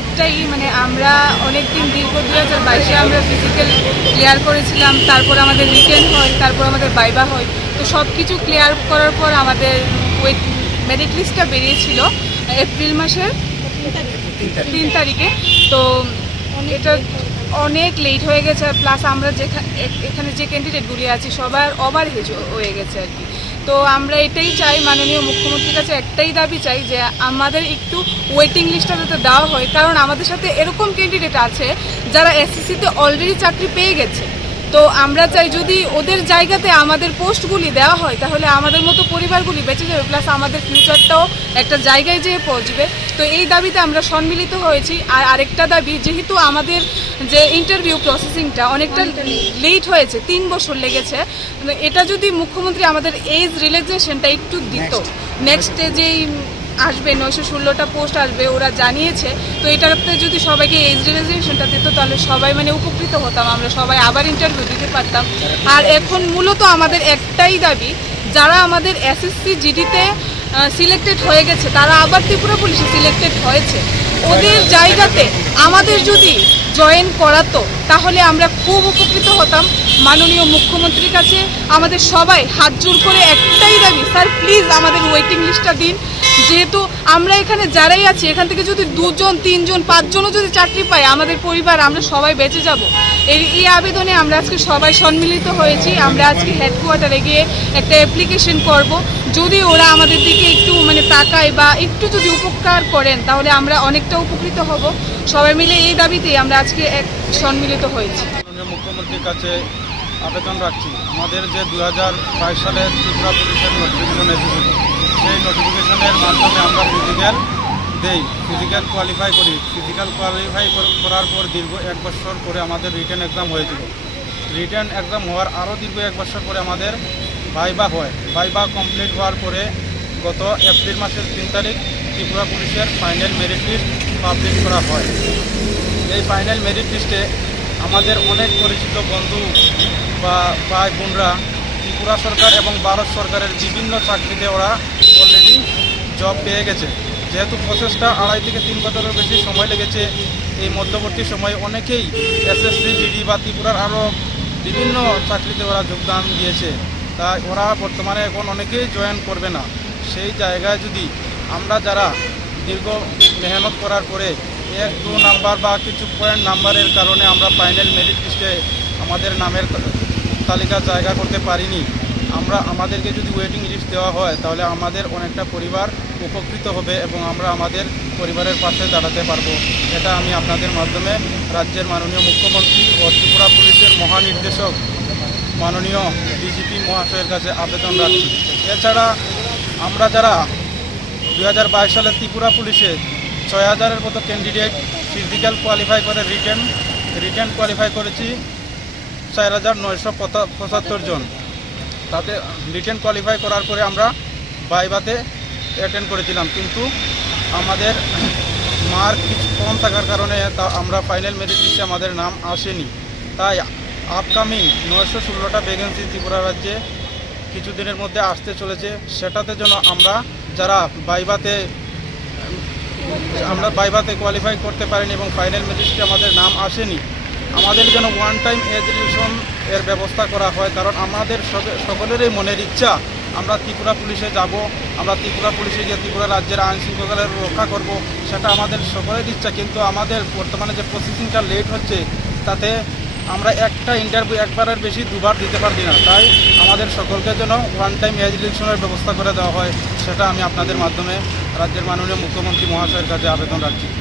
একটাই, মানে আমরা অনেকদিন দীর্ঘ 2022-এ আমরা ফিজিক্যাল ক্লিয়ার করেছিলাম, তারপর আমাদের রিটেন হয়, তারপর আমাদের ভাইভা হয়। তো সব কিছু ক্লিয়ার করার পর আমাদের মেরিট লিস্টটা বেরিয়েছিল এপ্রিল মাসের 3 তারিখে। তো এটা অনেক লেট হয়ে গেছে, প্লাস আমরা এখানে যে ক্যান্ডিডেটগুলি আছি সবার ওভারহেজ হয়ে গেছে আর কি। তো আমরা এটাই চাই, মাননীয় মুখ্যমন্ত্রীর কাছে একটাই দাবি চাই যে আমাদের একটু ওয়েটিং লিস্টটা যাতে দেওয়া হয়, কারণ আমাদের সাথে এরকম ক্যান্ডিডেট আছে যারা এসএসসিতে অলরেডি চাকরি পেয়ে গেছে। তো আমরা চাই যদি ওদের জায়গাতে আমাদের পোস্টগুলি দেওয়া হয় তাহলে আমাদের মতো পরিবারগুলি বেঁচে যাবে, প্লাস আমাদের ফিউচারটাও একটা জায়গায় যেয়ে পৌঁছবে। তো এই দাবিতে আমরা সম্মিলিত হয়েছি। আর আরেকটা দাবি, যেহেতু আমাদের যে ইন্টারভিউ প্রসেসিংটা অনেকটা লেট হয়েছে, 3 বছর লেগেছে, এটা যদি মুখ্যমন্ত্রী আমাদের এজ রিল্যাক্সেশনটা একটু দিত, নেক্সট যেই আসবে 916টা পোস্ট আসবে ওরা জানিয়েছে, তো এটাতে যদি সবাইকে এজ রিল্যাক্সেশনটা দিত তাহলে সবাই মানে উপকৃত হতাম, আমরা সবাই আবার ইন্টারভিউ দিতে পারতাম। আর এখন মূলত আমাদের একটাই দাবি, যারা আমাদের এসএসসি জিডিতে সিলেক্টেড হয়ে গেছে তারা আবার ত্রিপুরা পুলিশে সিলেক্টেড হয়েছে, ওদের জায়গাতে আমাদের যদি জয়েন করাতো তাহলে আমরা খুব উপকৃত হতাম। মাননীয় মুখ্যমন্ত্রীর কাছে আমাদের সবাই হাত জোড় করে একটাই দাবি, স্যার প্লিজ আমাদের ওয়েটিং লিস্টটা দিন। যেহেতু আমরা এখানে যারাই আছি এখান থেকে যদি 2 জন 3 জন 5 জনও যদি চাকরি পাই, আমাদের পরিবার আমরা সবাই বেঁচে যাব। এই আবেদনে আমরা আজকে সবাই সম্মিলিত হয়েছি। আমরা আজকে হেডকোয়ার্টারে গিয়ে একটা অ্যাপ্লিকেশন করব, যদি ওরা আমাদের দিকে একটু মানে তাকায় বা একটু যদি উপকার করেন তাহলে আমরা অনেকটা উপকৃত হব। সবাই মিলে এই দাবিতেই আমরা আজকে সম্মিলিত হয়েছি। মুখ্যমন্ত্রীর কাছে আবেদন রাখছি, আমাদের যে 2022 সালে ত্রিপুরা পুলিশের নোটিফিকেশন এসেছিল, সেই নোটিফিকেশনের মাধ্যমে আমরা ফিজিক্যাল কোয়ালিফাই করি। ফিজিক্যাল কোয়ালিফাই করার পর দীর্ঘ 1 বছর পরে আমাদের রিটেন এক্সাম হয়েছিল। রিটেন এক্সাম হওয়ার আরও দীর্ঘ 1 বছর পরে আমাদের ভাইভা হয়। ভাইভা কমপ্লিট হওয়ার পরে গত এপ্রিল মাসের 3 তারিখ ত্রিপুরা পুলিশের ফাইনাল মেরিট লিস্ট পাবলিশ করা হয়। এই ফাইনাল মেরিট লিস্টে আমাদের অনেক পরিচিত বন্ধু বা ভাই বোনরা ত্রিপুরা সরকার এবং ভারত সরকারের বিভিন্ন চাকরিতে ওরা অলরেডি জব পেয়ে গেছে। যেহেতু প্রসেসটা 2.5 থেকে 3 বছরের বেশি সময় লেগেছে, এই মধ্যবর্তী সময়ে অনেকেই এসএসসি জিডি বা ত্রিপুরার আরও বিভিন্ন চাকরিতে ওরা যোগদান দিয়েছে। তাই ওরা বর্তমানে এখন অনেকেই জয়েন করবে না। সেই জায়গায় যদি আমরা যারা দীর্ঘ মেহনত করার পরে 1-2 নাম্বার বা কিছু পয়েন্ট নাম্বারের কারণে আমরা ফাইনাল মেরিট লিস্টে আমাদের নামের তালিকা জায়গা করতে পারিনি, আমাদেরকে যদি ওয়েটিং লিস্ট দেওয়া হয় তাহলে আমাদের অনেকটা পরিবার উপকৃত হবে এবং আমরা আমাদের পরিবারের পাশে দাঁড়াতে পারবো। এটা আমি আপনাদের মাধ্যমে রাজ্যের মাননীয় মুখ্যমন্ত্রী ও ত্রিপুরা পুলিশের মহানির্দেশক মাননীয় ডিজিপি মহাশয়ের কাছে আবেদন রাখছি। এছাড়া আমরা যারা 2022 সালে ত্রিপুরা পুলিশে 6000-এর মতো ক্যান্ডিডেট ফিজিক্যাল কোয়ালিফাই করে রিটেন কোয়ালিফাই করেছি 4975 জন। তাতে রিটেন কোয়ালিফাই করার পরে আমরা ভাইভাতে অ্যাটেন্ড করেছিলাম, কিন্তু আমাদের মার্ক কিছু কম থাকার কারণে আমরা ফাইনাল মেরিট লিস্টে আমাদের নাম আসেনি। তাই আপকামিং 916টা ভ্যাকেন্সি ত্রিপুরা রাজ্যে কিছুদিনের মধ্যে আসতে চলেছে। সেটাতে যেন আমরা যারা ভাইভাতে কোয়ালিফাই করতে পারিনি এবং ফাইনাল মেরিট লিস্টে আমাদের নাম আসেনি, আমাদের যেন ওয়ান টাইম এজ রিভিশন এর ব্যবস্থা করা হয়। কারণ আমাদের সকলেরই মনের ইচ্ছা আমরা ত্রিপুরা পুলিশে যাব, আমরা ত্রিপুরা পুলিশে গিয়ে ত্রিপুরা রাজ্যের আইন শৃঙ্খলা রক্ষা করব, সেটা আমাদের সকলের ইচ্ছা। কিন্তু আমাদের বর্তমানে যে প্রসেসিংটা লেট হচ্ছে তাতে আমরা একটা ইন্টারভিউ একবারের বেশি 2 বার দিতে পারছি না। তাই আমাদের সকলকে যেন ওয়ান টাইম এজ রিভিশনের ব্যবস্থা করে দেওয়া হয়, সেটা আমি আপনাদের মাধ্যমে রাজ্যের মাননীয় মুখ্যমন্ত্রী মহাশয়ের কাছে আবেদন রাখছি।